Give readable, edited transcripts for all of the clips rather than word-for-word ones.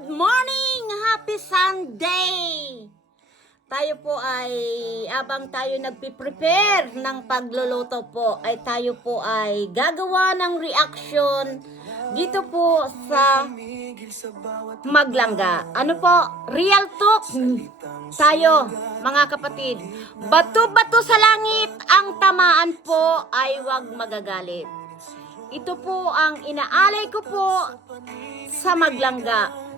Good morning! Happy Sunday! Tayo po ay, abang tayo nagpiprepare ng pagluluto po, ay tayo po ay gagawa ng reaction dito po sa Maglangga. Ano po? Real talk tayo, mga kapatid. Bato-bato sa langit, ang tamaan po ay wag magagalit. Ito po ang inaalay ko po sa Maglangga.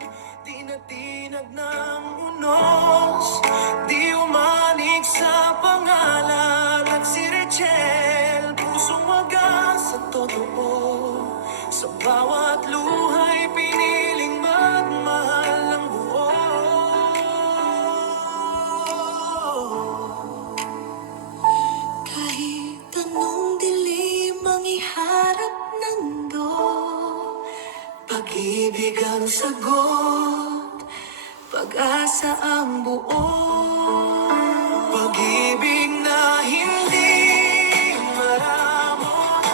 Tinatinag ng unos, di umanig sa pangalan. At si Rachel, pusong wagas sa totoo. Sa bawat luhay, piniling magmahal ng buo. Kahit anong dilim ang iharap ng pag-ibig ang sagot, pag-asa ang buo. Pag-ibig na hindi maramot,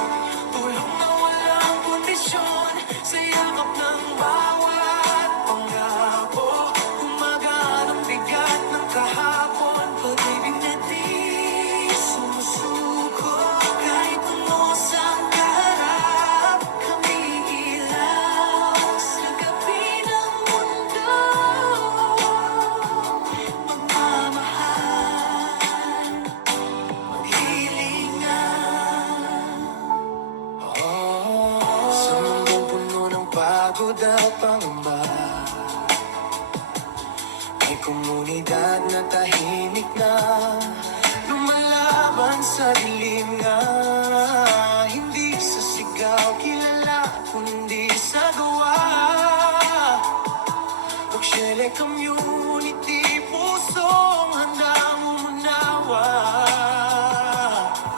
tulong na walang kondisyon, sa yakap ng bawat pangako. Umaga ng bigat ng kahapon, pag-ibig na di sumusuko. Kahit umos ang kaharap, kami ilaw sa gabi ng mundo. Magmamahal, maghilingan. Sa mundong puno ng pagod at pangamba, may komunidad na tahimik na lumalaban sa dilim nga. Hindi sa sigaw kilala, kundi sa gawa. Pagsyele community, pusong handang umunawa.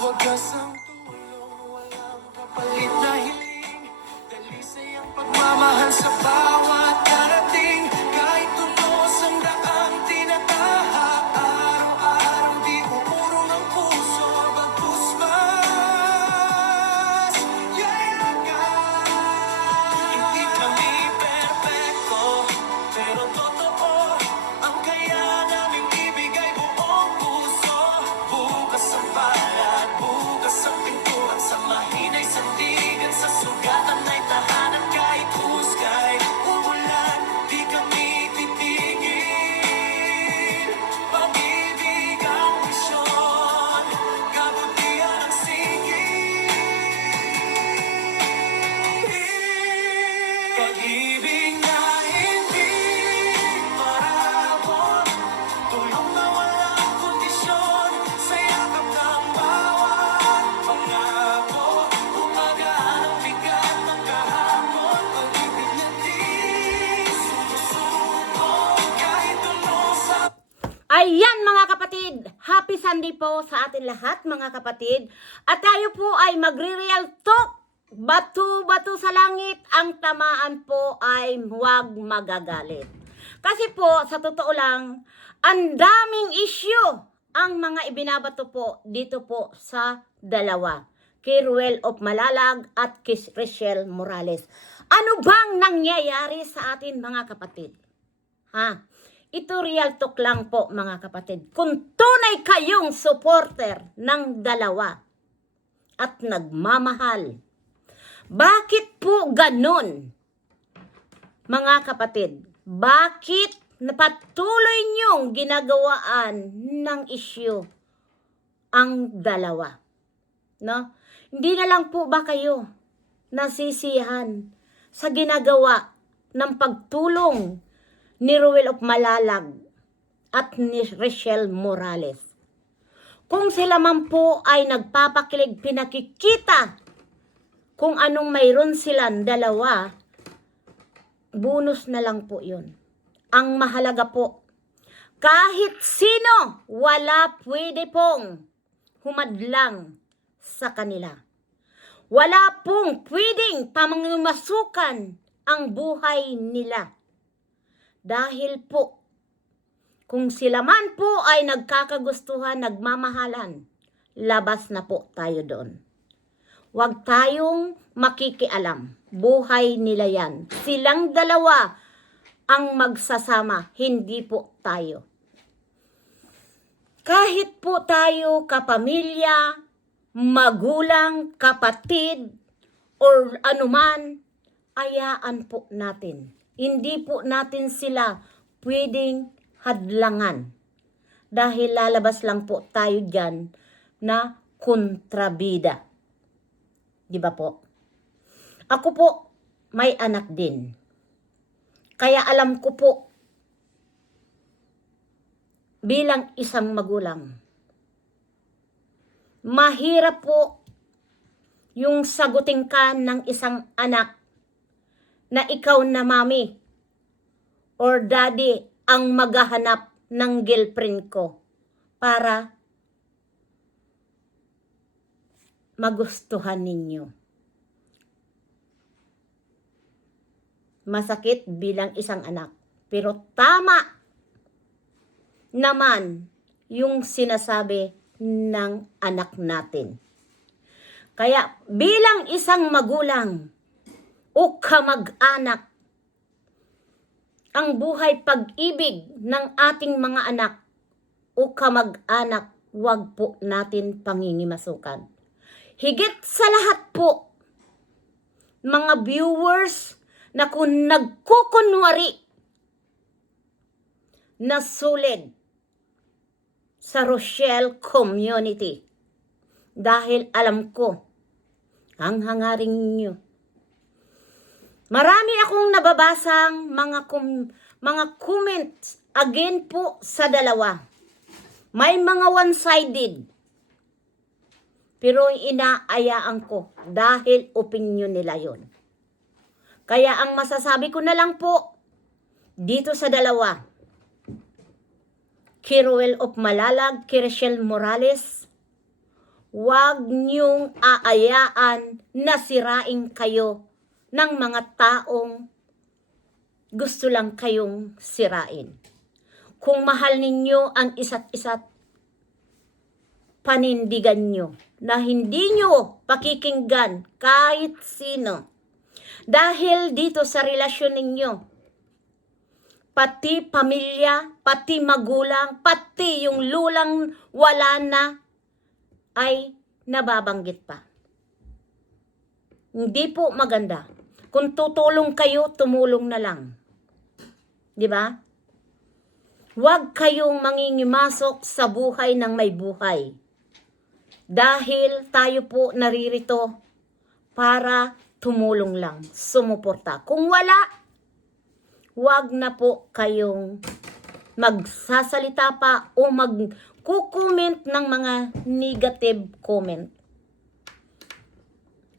Wagas ang tulong, walang kapalit na hiling. Dalisay ang pagmamahal sa bawat darating. Kahit tunos ang daang tinataha, araw-araw di umurong ang puso. Bagkus mas yayagan. Hindi kami perpekto, pero totoo ang kaya naming ibigay buong puso. Bukas ang palad, bukas ang pintuan, sa mahinay sandigan, sa sugatan ay tahanan. Kahit husgay umulan, di kami titigil. Pag-ibig ang misyon, kabutihan ang sigil. Pag-ibig na hindi marabot, tulong na walang kondisyon, sa yakap ng bawat pangako. Umagaan ang bigat ng kahapon, pag-ibig na di sumusuko. Kahit tulos ang Ayan mga kapatid, happy Sunday po sa atin lahat mga kapatid. At tayo po ay magre-real talk. Bato-bato sa langit, ang tamaan po ay huwag magagalit. Kasi po, sa totoo lang, ang daming issue ang mga ibinabato po dito po sa dalawa. Kay Ruel of Malalag at kay Rachel Morales. Ano bang nangyayari sa atin mga kapatid? Ha? Ito real talk lang po mga kapatid. Kung tunay kayong supporter ng dalawa at nagmamahal, bakit po ganun mga kapatid? Bakit napatuloy niyong ginagawaan ng issue ang dalawa? No? Hindi na lang po ba kayo nasisiyahan sa ginagawa ng pagtulong ni Ruel of Malalag at ni Rachel Morales? Kung sila man po ay nagpapakilig, pinakikita kung anong mayroon silang dalawa, bonus na lang po yun. Ang mahalaga po, kahit sino, wala pwede pong humadlang sa kanila. Wala pong pwedeng pamangmasukan ang buhay nila. Dahil po, kung sila man po ay nagkakagustuhan, nagmamahalan, labas na po tayo doon. Huwag tayong makikialam. Buhay nila yan. Silang dalawa ang magsasama, hindi po tayo. Kahit po tayo kapamilya, magulang, kapatid, or anuman, ayaan po natin. Hindi po natin sila pwedeng hadlangan. Dahil lalabas lang po tayo dyan na kontrabida. Di ba po? Ako po, may anak din. Kaya alam ko po, bilang isang magulang, mahirap po yung sagutin ka ng isang anak na ikaw na mami or daddy ang maghahanap ng girlfriend ko para magustuhan ninyo. Masakit bilang isang anak. Pero tama naman yung sinasabi ng anak natin. Kaya bilang isang magulang o kamag-anak, ang buhay pag-ibig ng ating mga anak o kamag-anak, huwag po natin pangingimasukan. Higit sa lahat po, mga viewers na kung nagkukunwari na sulid sa Rochelle community, dahil alam ko ang hangaring ninyo. Marami akong nababasang mga comments again po sa dalawa. May mga one-sided. Pero inaayaan ko dahil opinion nila yon. Kaya ang masasabi ko na lang po dito sa dalawa, Kiruel of Malalag, Kirishel Morales, huwag niyong aayaan na sirain kayo ng mga taong gusto lang kayong sirain. Kung mahal ninyo ang isa't isa't, panindigan nyo na hindi nyo pakikinggan kahit sino. Dahil dito sa relasyon ninyo, pati pamilya, pati magulang, pati yung lulang wala na, ay nababanggit pa. Hindi po maganda. Kung tutulong kayo, tumulong na lang. Di ba? Huwag kayong mangingimasok sa buhay ng may buhay. Dahil tayo po naririto para tumulong lang, sumuporta. Kung wala, huwag na po kayong magsasalita pa o magko-comment ng mga negative comment.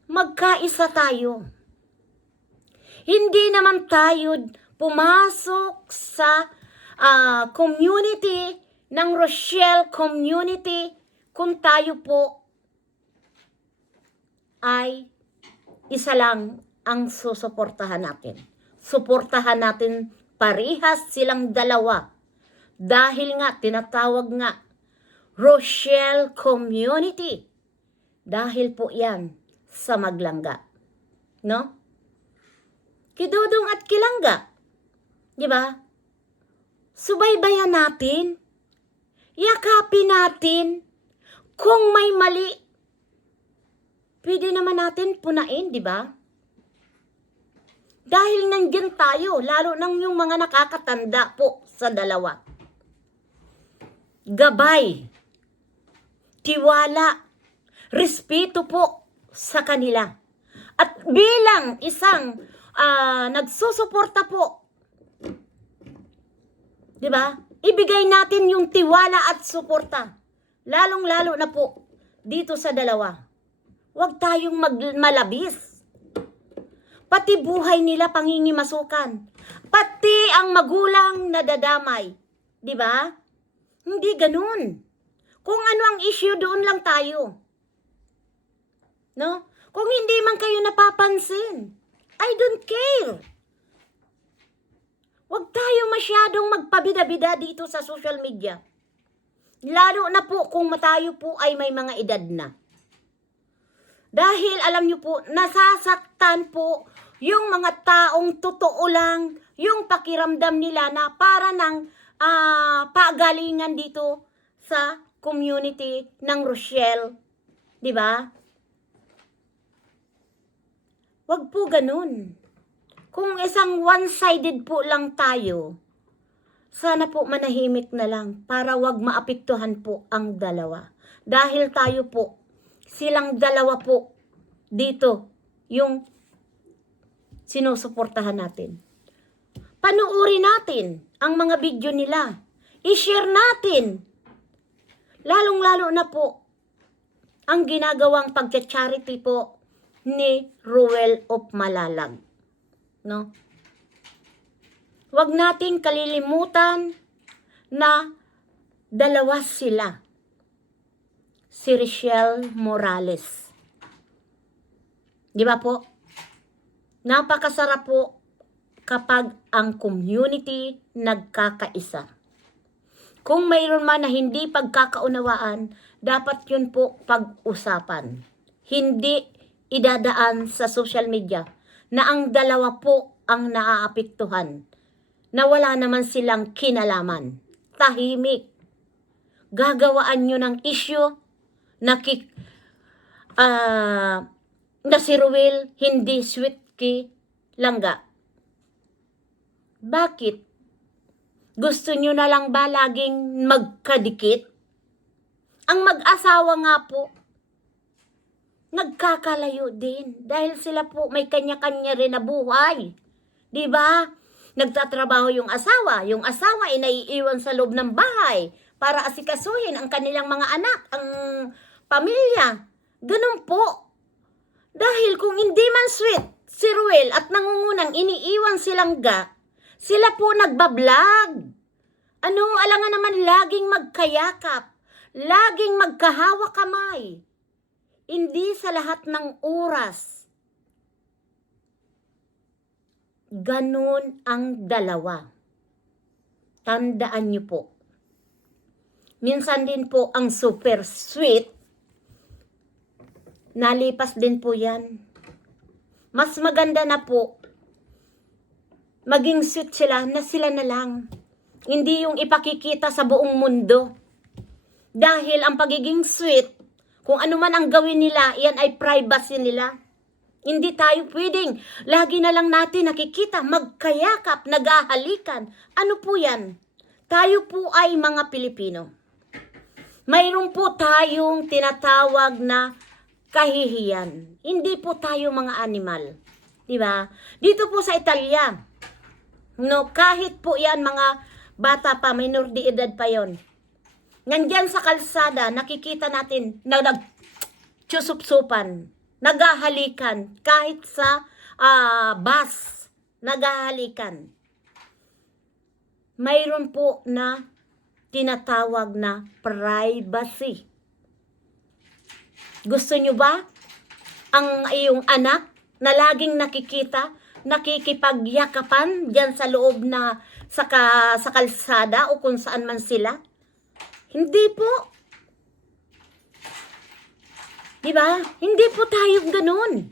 Magkaisa tayo. Hindi naman tayo pumasok sa community ng Rochelle community kung tayo po ay isa lang ang susuportahan natin. Suportahan natin parihas silang dalawa. Dahil nga, tinatawag nga, Rochelle community. Dahil po yan sa Maglangga. No? Kidudong at Kilangga. Di ba? Subaybayan natin. Yakapin natin. Kung may mali, pwede naman natin punain, di ba? Dahil nandiyan tayo, lalo nang yung mga nakakatanda po sa dalawa. Gabay, tiwala, respeto po sa kanila. At bilang isang nagsusuporta po, di ba? Ibigay natin yung tiwala at suporta. Lalong-lalo na po dito sa dalawa. Huwag tayong malabis. Pati buhay nila pangingimasukan. Pati ang magulang nadadamay. Di ba? Hindi ganun. Kung ano ang issue, doon lang tayo. No? Kung hindi man kayo napapansin, I don't care. Huwag tayo masyadong magpabida-bida dito sa social media. Lalo na po kung tayo po ay may mga edad na. Dahil alam nyo po, nasasaktan po yung mga taong totoo lang yung pakiramdam nila na para ng pagalingan dito sa community ng Rochelle. Di ba? Wag po ganun. Kung isang one-sided po lang tayo, sana po manahimik na lang para wag maapektuhan po ang dalawa. Dahil tayo po, silang dalawa po dito yung sinusuportahan natin. Panuuri natin ang mga video nila. I-share natin. Lalong-lalo na po ang ginagawang pagcha-charity po ni Ruel of Malalag. No? Huwag nating kalilimutan na dalawa sila. Si Richelle Morales. Di ba po? Napakasarap po kapag ang community nagkakaisa. Kung mayroon man na hindi pagkakaunawaan, dapat yun po pag-usapan. Hindi idadaan sa social media na ang dalawa po ang naaapektuhan, na wala naman silang kinalaman. Tahimik. Gagawaan nyo ng issue na na si Ruel hindi sweet kay Langga. Bakit? Gusto nyo na lang ba laging magkadikit? Ang mag-asawa nga po, nagkakalayo din dahil sila po may kanya-kanya rin na buhay. Di ba? Nagtatrabaho yung asawa ay naiiwan sa loob ng bahay para asikasuhin ang kanilang mga anak, ang pamilya. Ganun po. Dahil kung hindi man sweet si Ruel at nangungunang iniiwan silang sila po nagbablog. Ano, alangan naman laging magkayakap, laging magkahawa kamay. Hindi sa lahat ng oras. Ganun ang dalawa. Tandaan niyo po. Minsan din po ang super sweet, nalipas din po yan. Mas maganda na po, maging sweet sila na lang. Hindi yung ipakikita sa buong mundo. Dahil ang pagiging sweet, kung ano man ang gawin nila, yan ay privacy nila. Hindi tayo pwedeng, lagi na lang natin nakikita, magkayakap, nagahalikan. Ano po yan? Tayo po ay mga Pilipino. Mayroon po tayong tinatawag na kahihiyan. Hindi po tayo mga animal. Diba? Dito po sa Italia, no, kahit po yan mga bata pa, minor de edad pa yon. Nandyan sa kalsada, nakikita natin na nagsusup-supan, nagahalikan, kahit sa bus, nagahalikan. Mayroon po na tinatawag na privacy. Gusto nyo ba ang iyong anak na laging nakikita, nakikipagyakapan dyan sa loob na sa kalsada o kung saan man sila? Hindi po. Diba? Hindi po tayo ganun.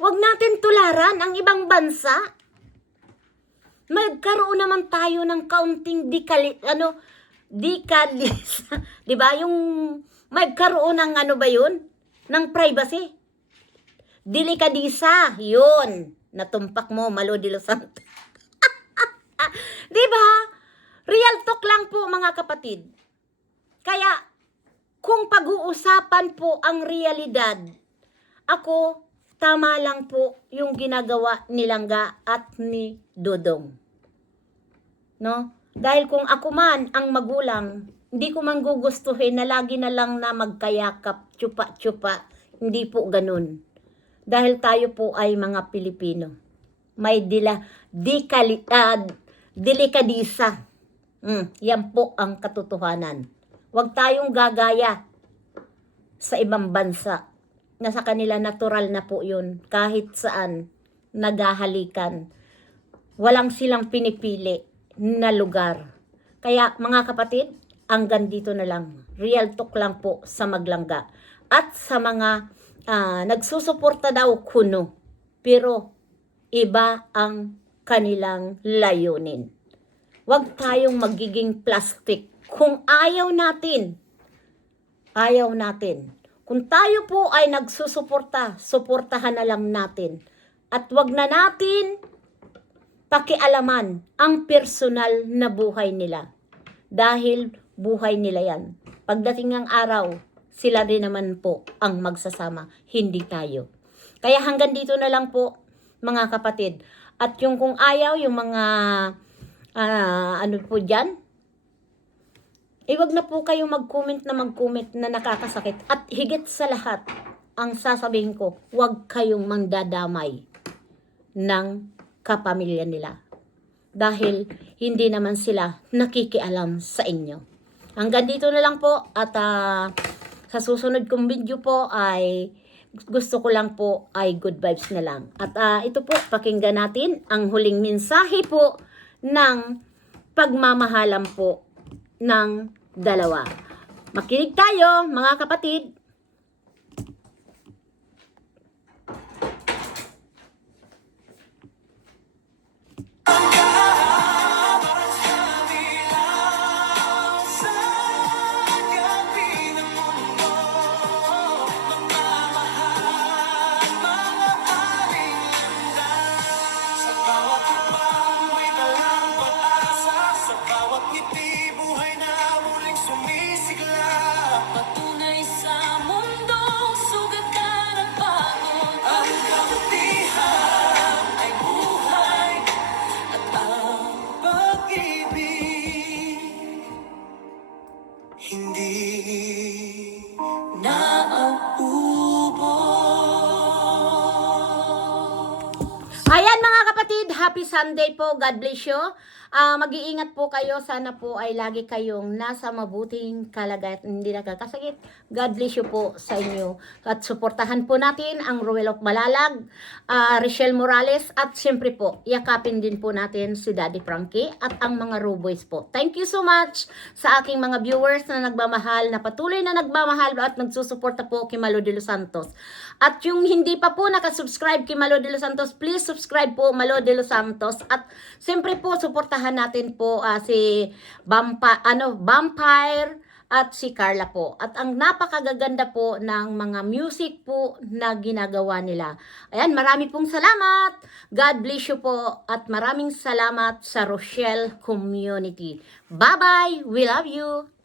Huwag natin tularan ang ibang bansa. Magkaroon naman tayo ng kaunting dekalisa. Diba? Yung magkaroon ng ano ba yun? Ng privacy. Delikadisa. Yun. Natumpak mo, Malo de los Santos. Diba? Real talk lang po mga kapatid. Kaya, kung pag-uusapan po ang realidad, ako, tama lang po yung ginagawa ni Langga at ni Dodong. No? Dahil kung ako man ang magulang, hindi ko man gugustuhin na lagi na lang na magkayakap, tsupa-tsupa. Hindi po ganun. Dahil tayo po ay mga Pilipino. May delikadisa. Yan po ang katotohanan. Huwag tayong gagaya sa ibang bansa na sa kanila natural na po yun. Kahit saan naghahalikan. Walang silang pinipili na lugar. Kaya mga kapatid, hanggang dito na lang. Real talk lang po sa Maglangga. At sa mga nagsusuporta daw kuno. Pero iba ang kanilang layunin. Huwag tayong magiging plastic. Kung ayaw natin, kung tayo po ay nagsusuporta, suportahan na lang natin. At wag na natin pakialaman ang personal na buhay nila. Dahil buhay nila yan. Pagdating ng araw, sila din naman po ang magsasama, hindi tayo. Kaya hanggang dito na lang po, mga kapatid. At yung kung ayaw, yung mga ano po dyan, wag na po kayo mag-comment na nakakasakit. At higit sa lahat, ang sasabihin ko, wag kayong mandadamay ng kapamilya nila. Dahil hindi naman sila nakikialam sa inyo. Hanggang dito na lang po at sa susunod kong video po ay gusto ko lang po ay good vibes na lang. At ito po, pakinggan natin ang huling mensahe po ng pagmamahalan po ng dalawa. Makinig tayo, mga kapatid. Patunay sa mundong sugatan at pagod. Ang kabutihan ay buhay at ang pag-ibig hindi nauubos. Ayan mga kapatid, happy Sunday po. God bless you. Mag-iingat po kayo. Sana po ay lagi kayong nasa mabuting kalagayan, hindi nagkakasakit. God bless you po sa inyo. At suportahan po natin ang Ruel of Malalag, Richelle Morales, at siyempre po, yakapin din po natin si Daddy Frankie at ang mga Ruboys po. Thank you so much sa aking mga viewers na nagmamahal, na patuloy na nagmamahal at nagsusuporta po kay Malo de los Santos. At yung hindi pa po nakasubscribe kay Malo de los Santos, please subscribe po Malo de los Santos. At siyempre po, suportahan natin po si Vampire at si Carla po. At ang napakagaganda po ng mga music po na ginagawa nila. Ayan, marami pong salamat. God bless you po. At maraming salamat sa Rochelle Community. Bye-bye. We love you.